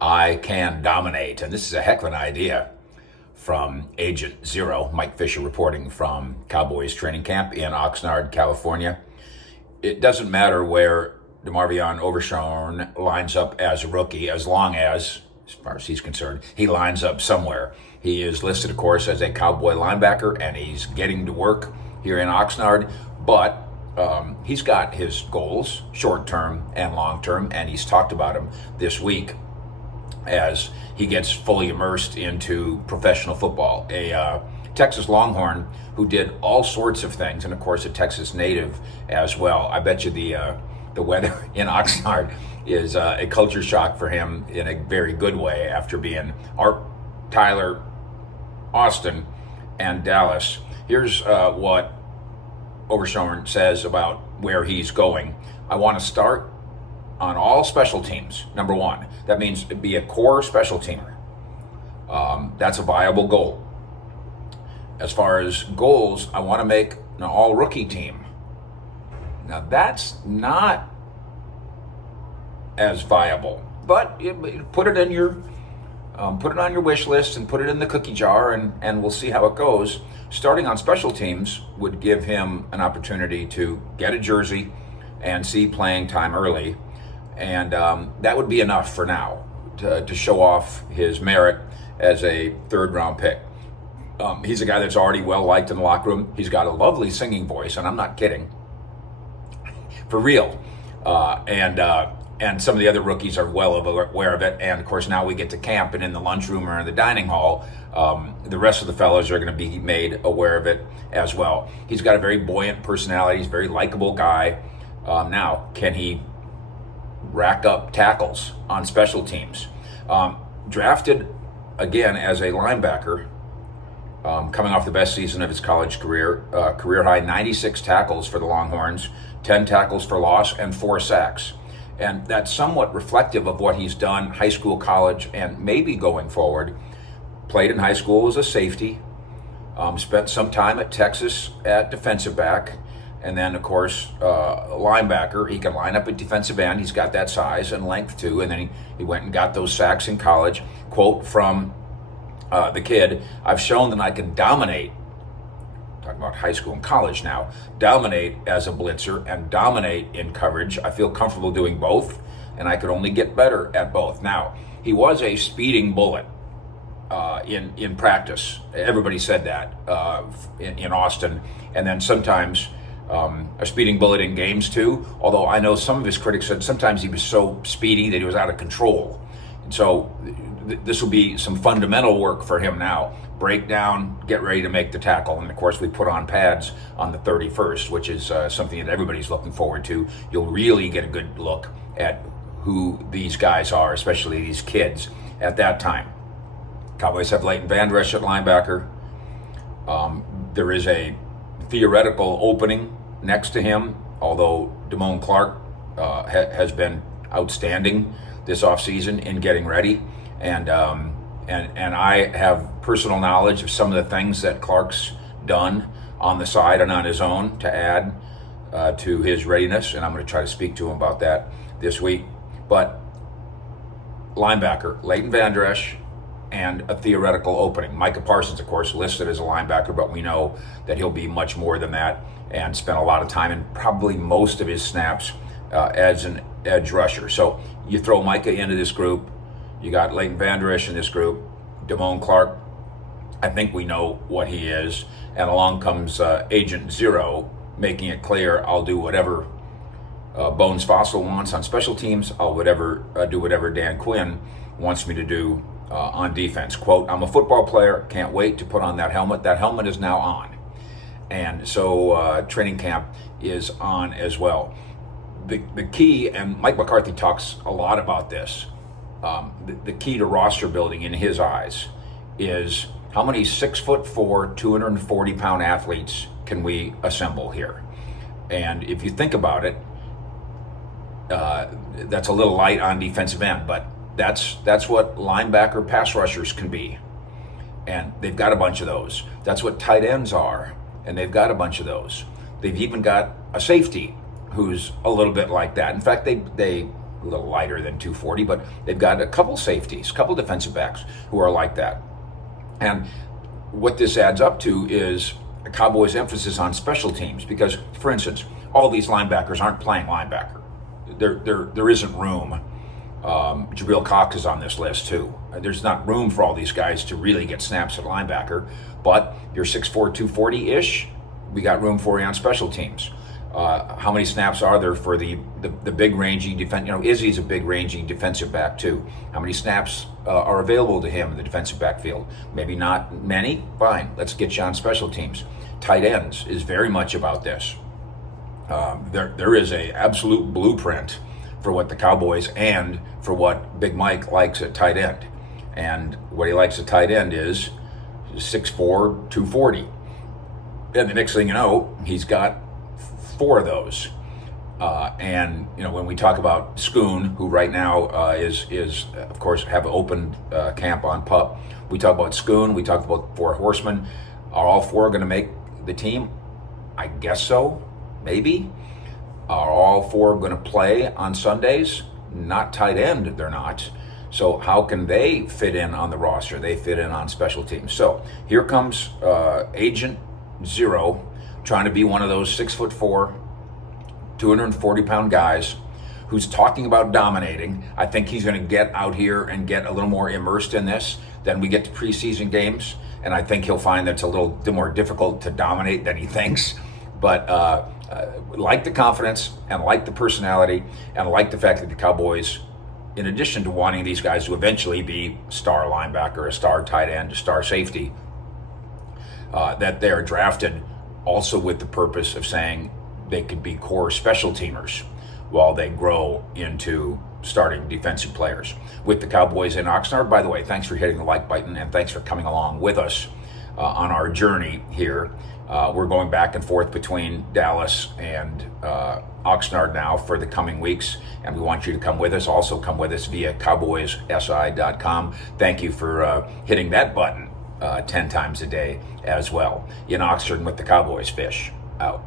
I can dominate. And this is a heck of an idea from Agent Zero, Mike Fisher, reporting from Cowboys training camp in Oxnard, California. It doesn't matter where DeMarvion Overshown lines up as a rookie, as long as far as he's concerned, he lines up somewhere. He is listed, of course, as a Cowboy linebacker, and he's getting to work here in Oxnard, but he's got his goals, short-term and long-term, and he's talked about them this week as he gets fully immersed into professional football. A Texas Longhorn who did all sorts of things, and of course a Texas native as well. I bet you the weather in Oxnard is a culture shock for him in a very good way after being Art, Tyler, Austin, and Dallas. Here's what Overshown says about where he's going. I want to start on all special teams, number one. That means be a core special teamer. That's a viable goal. As far as goals, I want to make an all-rookie team. Now, that's not as viable, but put it in your put it on your wish list and put it in the cookie jar, and we'll see how it goes. Starting on special teams would give him an opportunity to get a jersey and see playing time early, and that would be enough for now to show off his merit as a third-round pick. He's a guy that's already well-liked in the locker room. He's got a lovely singing voice, and I'm not kidding. For real. And some of the other rookies are well aware of it. And, of course, now we get to camp, and in the lunchroom or in the dining hall, the rest of the fellows are going to be made aware of it as well. He's got a very buoyant personality. He's a very likable guy. Now, can he rack up tackles on special teams? Drafted, again, as a linebacker, coming off the best season of his college career, career high 96 tackles for the Longhorns, 10 tackles for loss, and 4 sacks. And that's somewhat reflective of what he's done high school, college, and maybe going forward. Played in high school as a safety, spent some time at Texas at defensive back, and then, of course, linebacker. He can line up at defensive end. He's got that size and length, too. And then he went and got those sacks in college. Quote from the kid, "I've shown that I can dominate," talking about high school and college now, "dominate as a blitzer and dominate in coverage. I feel comfortable doing both, and I could only get better at both." Now, he was a speeding bullet in practice. Everybody said that in Austin. And then sometimes a speeding bullet in games too, although I know some of his critics said sometimes he was so speedy that he was out of control. And so this will be some fundamental work for him now. Break down, get ready to make the tackle. And of course, we put on pads on the 31st, which is something that everybody's looking forward to. You'll really get a good look at who these guys are, especially these kids, at that time. Cowboys have Leighton Vander Esch at linebacker. There is a theoretical opening next to him, although Damone Clark has been outstanding this offseason in getting ready. And I have personal knowledge of some of the things that Clark's done on the side and on his own to add to his readiness, and I'm going to try to speak to him about that this week. But linebacker, Leighton Vander Esch, and a theoretical opening. Micah Parsons, of course, listed as a linebacker, but we know that he'll be much more than that and spent a lot of time and probably most of his snaps as an edge rusher. So you throw Micah into this group, you got Leighton Vander Esch in this group, Damone Clark, I think we know what he is, and along comes Agent Zero, making it clear I'll do whatever Bones Fossil wants on special teams. I'll do whatever Dan Quinn wants me to do on defense. Quote, "I'm a football player, can't wait to put on that helmet." That helmet is now on. And so training camp is on as well. The key, and Mike McCarthy talks a lot about this, the key to roster building in his eyes is how many 6'4", 240-pound athletes can we assemble here? And if you think about it, that's a little light on defensive end, but that's what linebacker pass rushers can be. And they've got a bunch of those. That's what tight ends are, and they've got a bunch of those. They've even got a safety who's a little bit like that. In fact, they a little lighter than 240, but they've got a couple safeties, a couple defensive backs who are like that. And what this adds up to is a Cowboys' emphasis on special teams, because, for instance, all these linebackers aren't playing linebacker. There isn't room. Jabril Cox is on this list too. There's not room for all these guys to really get snaps at linebacker, but you're 6'4", 240-ish, we got room for you on special teams. How many snaps are there for the big rangy defense? Izzy's a big rangy defensive back too. How many snaps are available to him in the defensive backfield? Maybe not many. Fine, let's get you on special teams. Tight ends is very much about this. There is a absolute blueprint for what the Cowboys and for what Big Mike likes at tight end. And what he likes at tight end is 6'4", 240. And the next thing you know, he's got 4 of those. And when we talk about Schoon, who right now is of course have opened camp on PUP, we talk about Schoon, we talk about 4 horsemen. Are all 4 going to make the team? I guess so, maybe. Are all 4 going to play on Sundays? Not tight end, they're not. So how can they fit in on the roster? They fit in on special teams. So here comes Agent Zero, trying to be one of those 6'4", 240-pound guys who's talking about dominating. I think he's going to get out here and get a little more immersed in this than we get to preseason games. And I think he'll find that it's a little more difficult to dominate than he thinks. But like the confidence and like the personality and like the fact that the Cowboys, in addition to wanting these guys to eventually be star linebacker, a star tight end, a star safety, that they are drafted also with the purpose of saying they could be core special teamers while they grow into starting defensive players. With the Cowboys in Oxnard, by the way, thanks for hitting the like button and thanks for coming along with us on our journey here. We're going back and forth between Dallas and Oxnard now for the coming weeks, and we want you to come with us. Also come with us via cowboyssi.com. Thank you for hitting that button 10 times a day as well. In Oxford with the Cowboys Fish. Out.